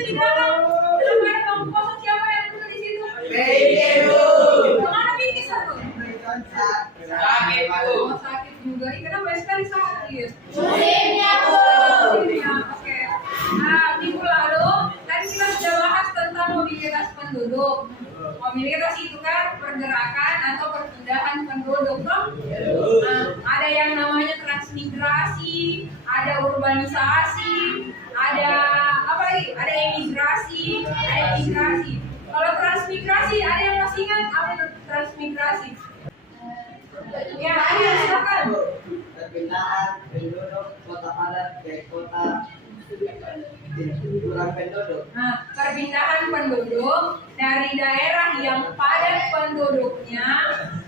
situ di belakang. Belum ada bangku kosong, siapa yang duduk di situ? Kemana Pinky satu? Sakit, Bu. Oh, sakit juga. Kenapa sekali sakit? Musimnya, Bu. Musimnya, oke. Nah, minggu lalu kan kita sudah bahas tentang mobilitas penduduk. Mobilitas itu kan pergerakan atau perpindahan penduduk, toh? Nah, ada yang namanya transmigrasi, ada urbanisasi, ada apa lagi? Ada emigrasi, ada imigrasi. Kalau transmigrasi, ada yang masih ingat apa itu transmigrasi? Ya, ayo silakan. Perpindahan penduduk kota padat ke kota kurang penduduk. Nah, perpindahan penduduk dari daerah yang padat penduduknya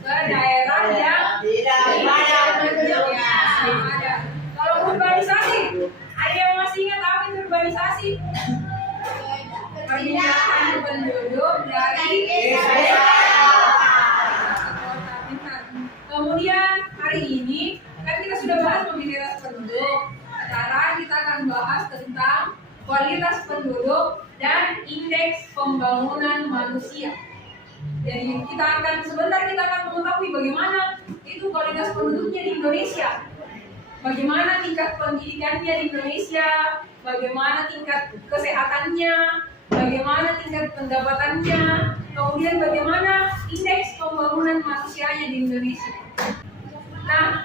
ke daerah yang tidak padat penduduknya. ada. Kalau urbanisasi, ada yang masih ingat apa itu urbanisasi? Perpindahan penduduk dari desa ke kota. Kemudian hari ini kan kita sudah bahas mobilitas penduduk. Sekarang kita akan bahas tentang kualitas penduduk dan indeks pembangunan manusia. Jadi sebentar kita akan mengetahui bagaimana itu kualitas penduduknya di Indonesia, bagaimana tingkat pendidikannya di Indonesia, bagaimana tingkat kesehatannya, bagaimana tingkat pendapatannya, kemudian bagaimana indeks pembangunan manusianya di Indonesia. Nah,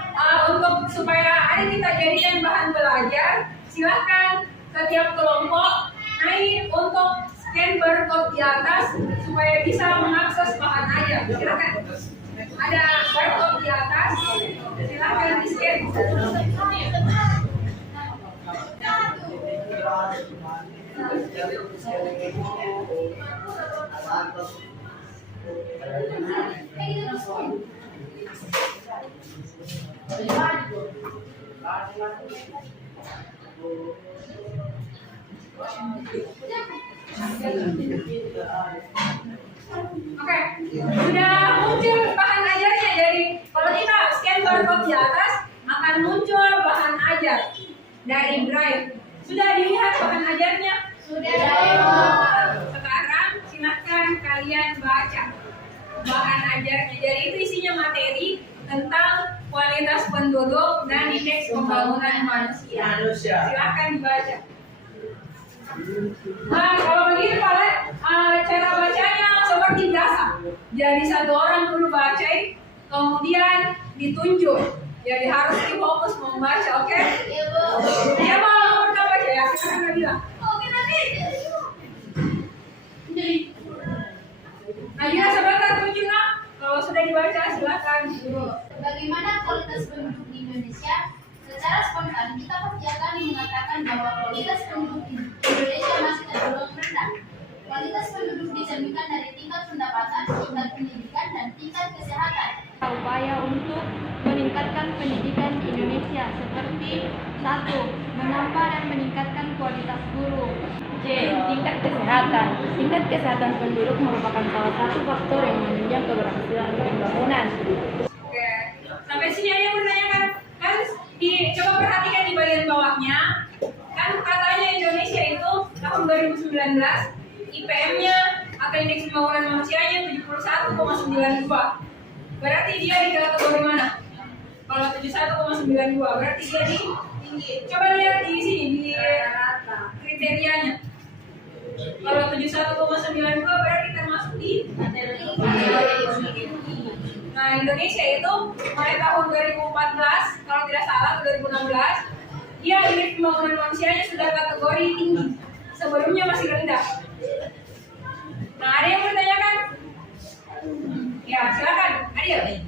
untuk supaya ada kita jadikan bahan belajar, silahkan setiap kelompok naik untuk scan barcode di atas supaya bisa mengakses bahan ajar. Silahkan. Ada barcode di atas, silahkan di scan. Oke, sudah muncul bahan ajarnya. Jadi kalau kita scan barcode di atas akan muncul bahan ajar dari Braille. Sudah dilihat bahan ajarnya? Sudah. Sekarang silahkan kalian baca bahan ajarnya. Jadi itu isinya materi tentang kualitas penduduk dan indeks pembangunan manusia. Silahkan dibaca. Nah, kalau begitu cara bacanya seperti biasa. Jadi satu orang dulu baca, kemudian ditunjuk. Jadi harus difokus membaca, oke? Iya, Bu. Dia mau kita baca ya, kita bilang. Oke, nanti. Nah, dia sebentar tunjuk nak. Kalau sudah dibaca silakan. Bagaimana kualitas penduduk di Indonesia? Secara spontan kita pasti akan mengatakan bahwa kualitas penduduk di Indonesia masih tergolong rendah. Kualitas penduduk dicerminkan dari tingkat pendapatan, tingkat pendidikan, dan tingkat kesehatan. Upaya untuk meningkatkan pendidikan di Indonesia seperti 1. Menambah dan meningkatkan kualitas guru. C. Tingkat kesehatan. Tingkat kesehatan penduduk merupakan salah satu faktor yang menunjang keberhasilan pembangunan. Oke, sampai sini ada yang menanyakan? Kan coba perhatikan di bagian bawahnya. Kan katanya Indonesia itu tahun 2019 IPM-nya atau indeks pembangunan manusianya 71,92. Berarti dia di kategori mana? Kalau 71,92 berarti dia di tinggi. Coba lihat di sini di kriterianya. Kalau 71,92 berarti termasuk di Nah, Indonesia itu mulai tahun 2014 kalau tidak salah 2016 dia indeks pembangunan manusianya sudah kategori tinggi. Sebelumnya masih rendah. Nah, ada yang bertanyakan? Ya, silakan. Adil.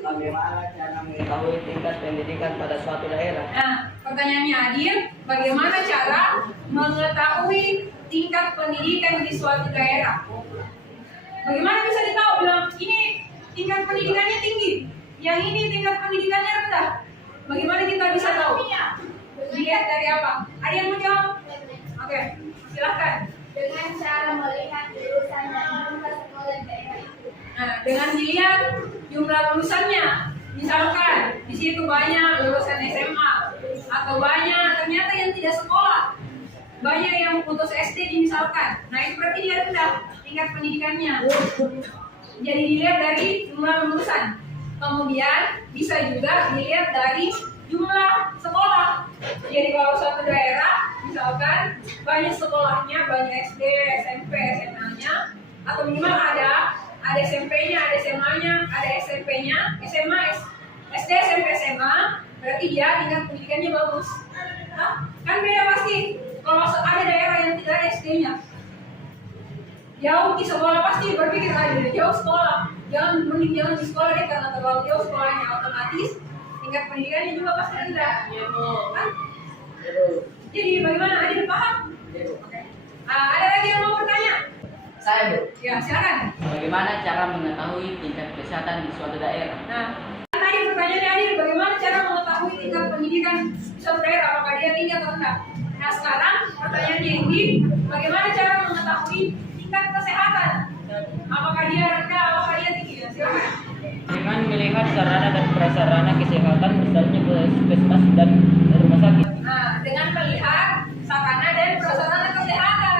Bagaimana cara mengetahui tingkat pendidikan pada suatu daerah? Nah, pertanyaannya Adil, bagaimana cara mengetahui tingkat pendidikan di suatu daerah? Bagaimana bisa ditahu bilang ini tingkat pendidikannya tinggi, yang ini tingkat pendidikannya rendah? Bagaimana kita bisa tahu? Dilihat dari apa? Ada yang mau jawab? Oke, silahkan. Dengan cara melihat lulusan dan jumlah sekolah daerah itu. Nah, dengan dilihat jumlah lulusannya, misalkan di situ banyak lulusan SMA atau banyak ternyata yang tidak sekolah. banyak yang putus SD misalkan. Nah itu berarti dia rendah tingkat pendidikannya. Jadi dilihat dari jumlah lulusan. Kemudian bisa juga dilihat dari jumlah sekolah. Jadi kalau suatu daerah misalkan banyak sekolahnya, banyak SD, SMP, SMA-nya, atau minimal ada SMP-nya, ada SMA-nya, ada SMP-nya, SMA, SD, SMP, SMA, berarti dia tingkat pendidikannya bagus. Nah, kan beda pasti. Kalau ada daerah yang tidak ada SD-nya, jauh di sekolah pasti berpikir jauh sekolah, jangan di sekolah deh karena terlalu jauh sekolahnya, otomatis tingkat pendidikannya juga pasti rendah. Kan? Jadi bagaimana? Ada paham? Oke. Ada lagi yang mau bertanya? Saya, Bu. Ya silakan. Bagaimana cara mengetahui tingkat kesehatan di suatu daerah? Nah, tadi pertanyaannya Adil, bagaimana cara mengetahui tingkat pendidikan di suatu daerah, apakah dia tinggi atau rendah? Nah sekarang pertanyaannya ini, bagaimana cara mengetahui tingkat kesehatan? Apakah dia rendah, apakah dia tinggi? Ya, silakan. Dengan melihat sarana dan prasarana kesehatan, misalnya puskesmas dan rumah sakit. Nah, dengan melihat sarana dan prasarana kesehatan.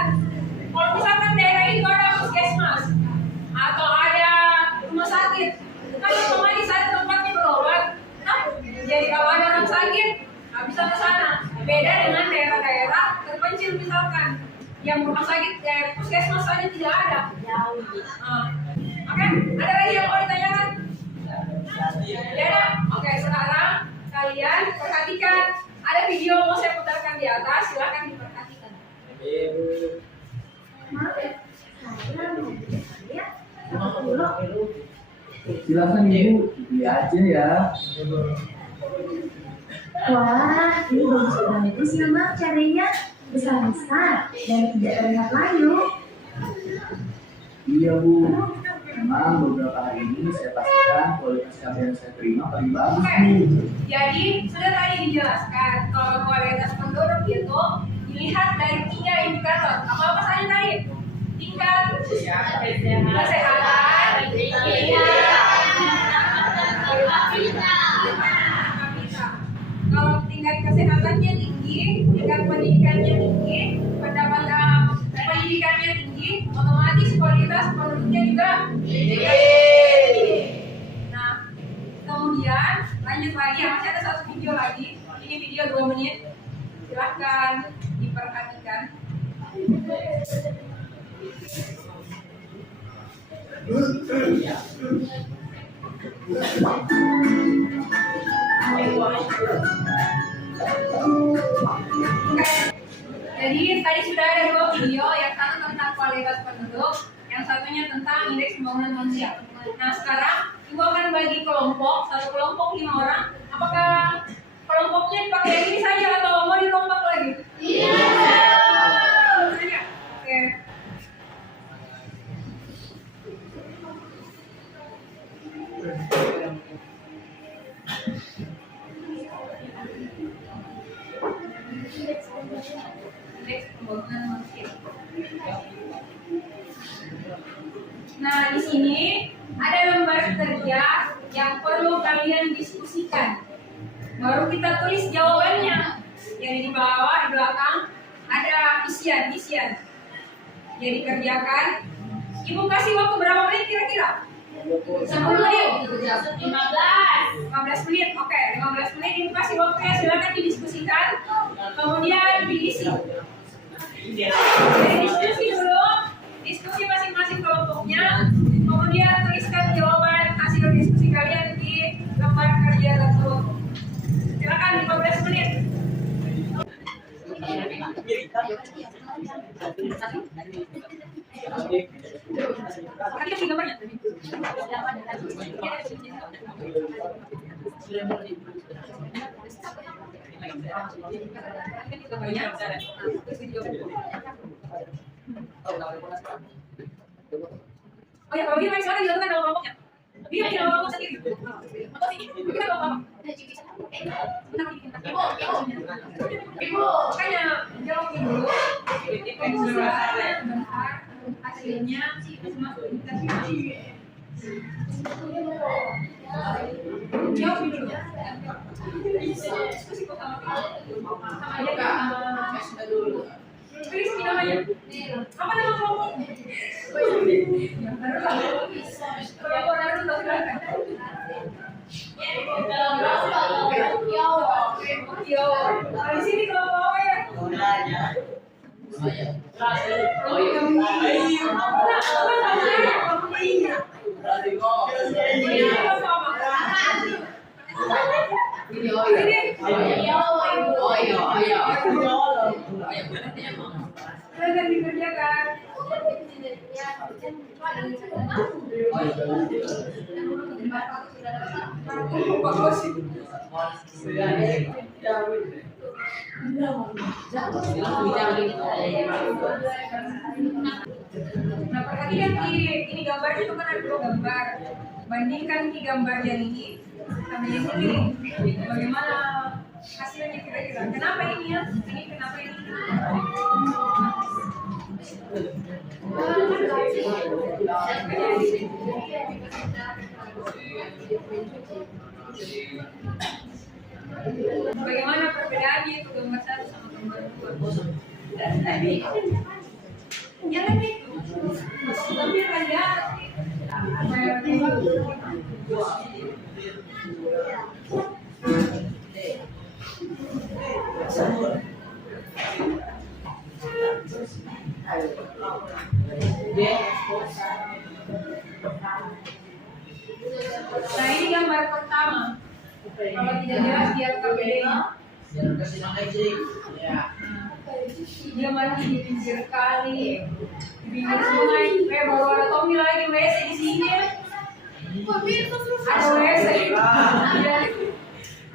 Kalau misalkan daerah itu ada puskesmas atau ada rumah sakit, kan otomatis ada tempatnya berobat. Nah, jadi kalau ada orang sakit, bisa ke sana. Beda dengan daerah-daerah terpencil misalkan, yang rumah sakit, puskesmas saja tidak ada. Oke, ada lagi yang mau ditanyakan? Ya, oke. Sekarang kalian perhatikan, ada video mau saya putarkan di atas, silahkan diperhatikan. Silakan Ibu, pilih aja ya. Wah, ini bagus ya Mak, caranya besar-besar dan tidak terlihat layu. Iya Bu, memang beberapa hari ini saya pastikan kualitas cabai yang saya terima paling bagus Bu. Jadi sudah tadi dijelaskan kalau kualitas penduduk itu dilihat dari 3 indikator. Apa saja tadi? Tingkat kesehatan, kalau tingkat kesehatannya tinggi, tingkat pendidikannya tinggi, pendapatan pendidikannya tinggi, otomatis kualitas penduduknya juga tinggi. Nah, kemudian lanjut lagi, masih ada satu video lagi. Ini video 2 menit. Silahkan diperhatikan. Jadi tadi sudah ada 2 video, yang satu tentang kualitas penduduk, yang satunya tentang indeks pembangunan manusia. Nah sekarang Ibu akan bagi kelompok, satu kelompok 5 orang. Apakah kelompoknya dipakai yang ini saja atau mau dirombak lagi? Iya. Oke. Nah, di sini ada lembar kerja yang perlu kalian diskusikan. Baru kita tulis jawabannya. Jadi di bawah, di belakang ada isian. Jadi kerjakan. Ibu kasih waktu berapa menit kira-kira? 10 menit. 15 menit. Oke, 15 menit Ibu kasih waktunya, silakan didiskusikan. Kemudian diisi. Jadi diskusi dulu. Diskusi masing-masing kelompoknya. Kemudian tuliskan jawaban hasil diskusi kalian di lembar kerja tersebut. Silakan 15 menit. Tadi kasih gambarnya. Oh ya, kalau dia main sekarang dilakukan dalam kelompoknya. Dia main dalam kelompok sendiri. Apa sih? Kita bawa apa? Ibu, makanya jawab dulu. Ibu bentar, hasilnya jawab dulu. Diskusi kok sama aja dulu. Apa nama kelompokmu? Kelompok Naruto silakan. Yo, di sini kelompok apa ya? Silakan dikerjakan. Nah, perhatikan ini gambarnya itu kan ada dua gambar. Bandingkan gambar yang ini sama yang ini. Bagaimana hasilnya kira-kira? Kenapa ini ya? Ini kenapa ini? Bagaimana perbedaannya itu gambar satu sama gambar dua? Jangan itu, tapi ada. Nah ini gambar pertama. Kalau tidak jelas biar KBD. Dia mati di pinggir kali, di pinggir sungai. Baru ada Tommy lagi WC di sini. Ada WC.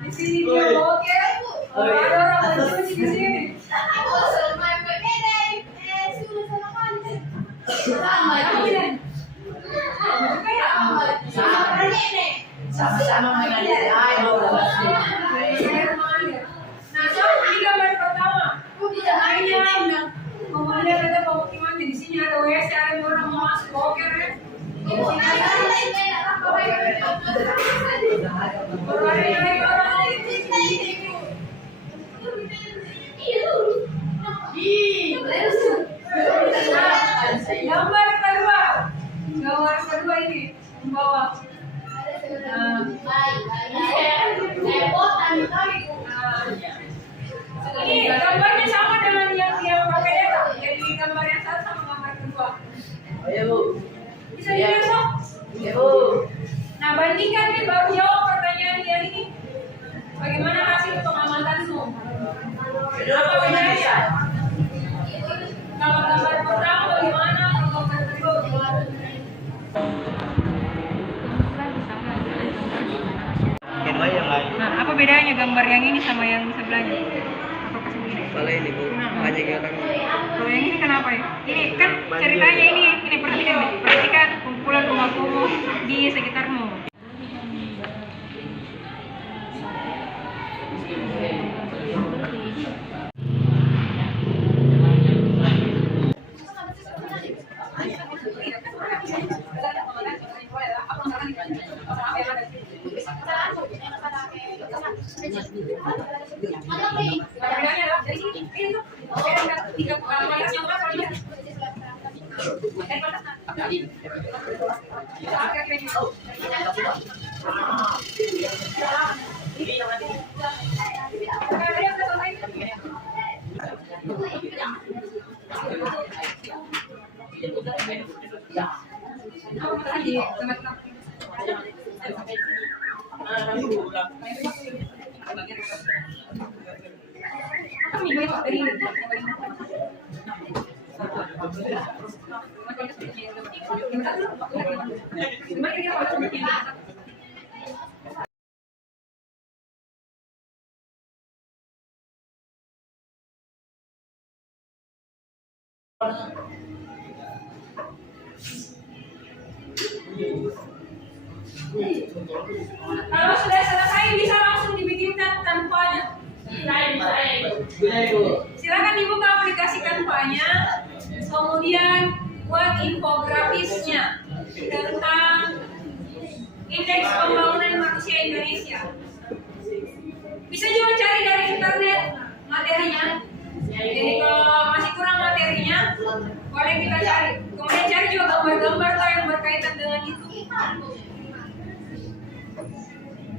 Di sini dia oke. Ada orang mencuci di sini. Sama-sama mengajar. Nah, so ini gambar pertama. Kemudian ada pemukiman di sini ada WC, ada orang mau masuk boker ya. Di sini baru ada yang lain orang. Gambar kedua ini membawa. Ini gambarnya sama dengan yang pakai data. Jadi gambar yang satu sama gambar kedua. Bisa dilihat dong? Nah, bandingkan nih baru jawab pertanyaan yang ini. Bagaimana hasil pengamatanmu? Apa bedanya? Kalau gambar pertama bagaimana? Kalau gambar kedua bagaimana? Nah, apa bedanya gambar yang ini sama yang sebelahnya? Apa kesulitan? Kalau ini bu, banyak orang. Kalau yang ini kenapa ya? Ini kan ceritanya ini perhatikan deh. Perhatikan kumpulan rumah kumuh di sekitarmu. Bedanya adalah dari sini ini tuh tiga mayat yang mana kalau lihat. Kalau sudah selesai bisa langsung dibikinkan tanpanya. Silakan dibuka aplikasi tanpanya, kemudian buat infografisnya tentang Indeks Pembangunan Manusia Indonesia. Bisa juga cari dari internet materinya. Jadi kalau masih kurang materinya, Boleh kita cari. Kemudian cari juga gambar-gambar tuh yang berkaitan dengan itu.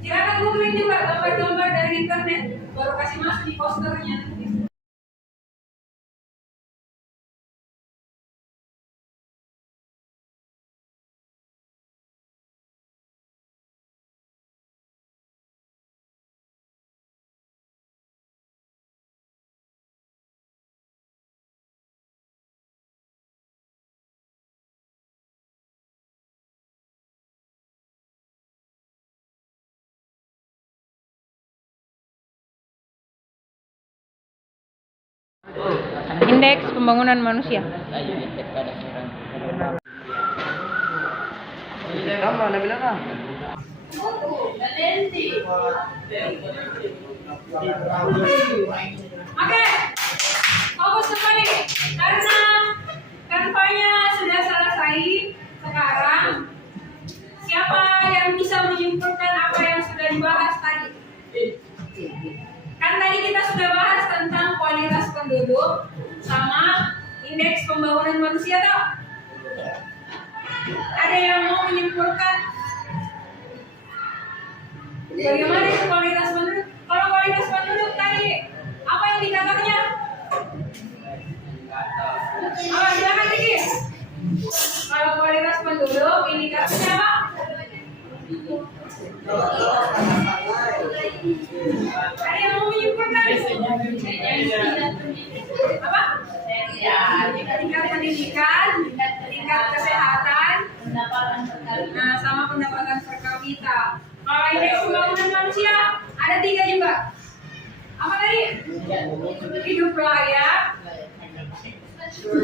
Silakan googling juga gambar-gambar dari internet. Baru kasih masuk di posternya nanti. Indeks pembangunan manusia. Kamu mana bilang kan? Oke, fokus kembali karena kampanye sudah selesai. Sekarang siapa yang bisa menyimpulkan apa yang sudah dibahas tadi? Kan tadi kita sudah bahas tentang kualitas penduduk sama indeks pembangunan manusia toh? Ada yang mau menyimpulkan bagaimana itu kualitas penduduk? Kalau kualitas penduduk tadi apa indikatornya? Oh, silakan Riki. Kalau kualitas penduduk indikatornya apa? Ada yang mau menyimpulkan? Apa? Tingkat pendidikan, tingkat kesehatan, nah sama pendapatan per kapita. Kalau indeks pembangunan manusia ada 3 juga. Apa tadi? Hidup layak,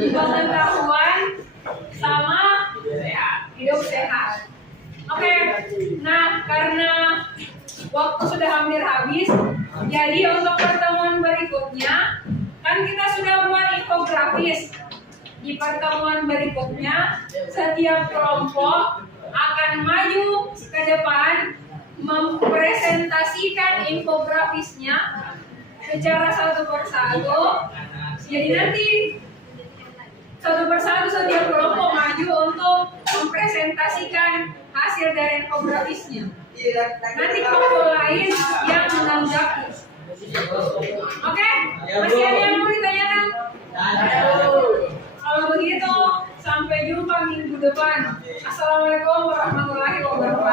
pengetahuan, sama hidup sehat. Oke, nah karena waktu sudah hampir habis, jadi untuk pertemuan berikutnya kan kita sudah buat infografis. Di pertemuan berikutnya, setiap kelompok akan maju ke depan mempresentasikan infografisnya secara satu persatu. Jadi nanti satu persatu setiap kelompok maju untuk mempresentasikan hasil dari infografisnya. Nanti kelompok lain yang menanggapi. Oke? Masih ada yang mau ditanyakan? Kalau begitu, sampai jumpa minggu depan. Assalamualaikum warahmatullahi wabarakatuh.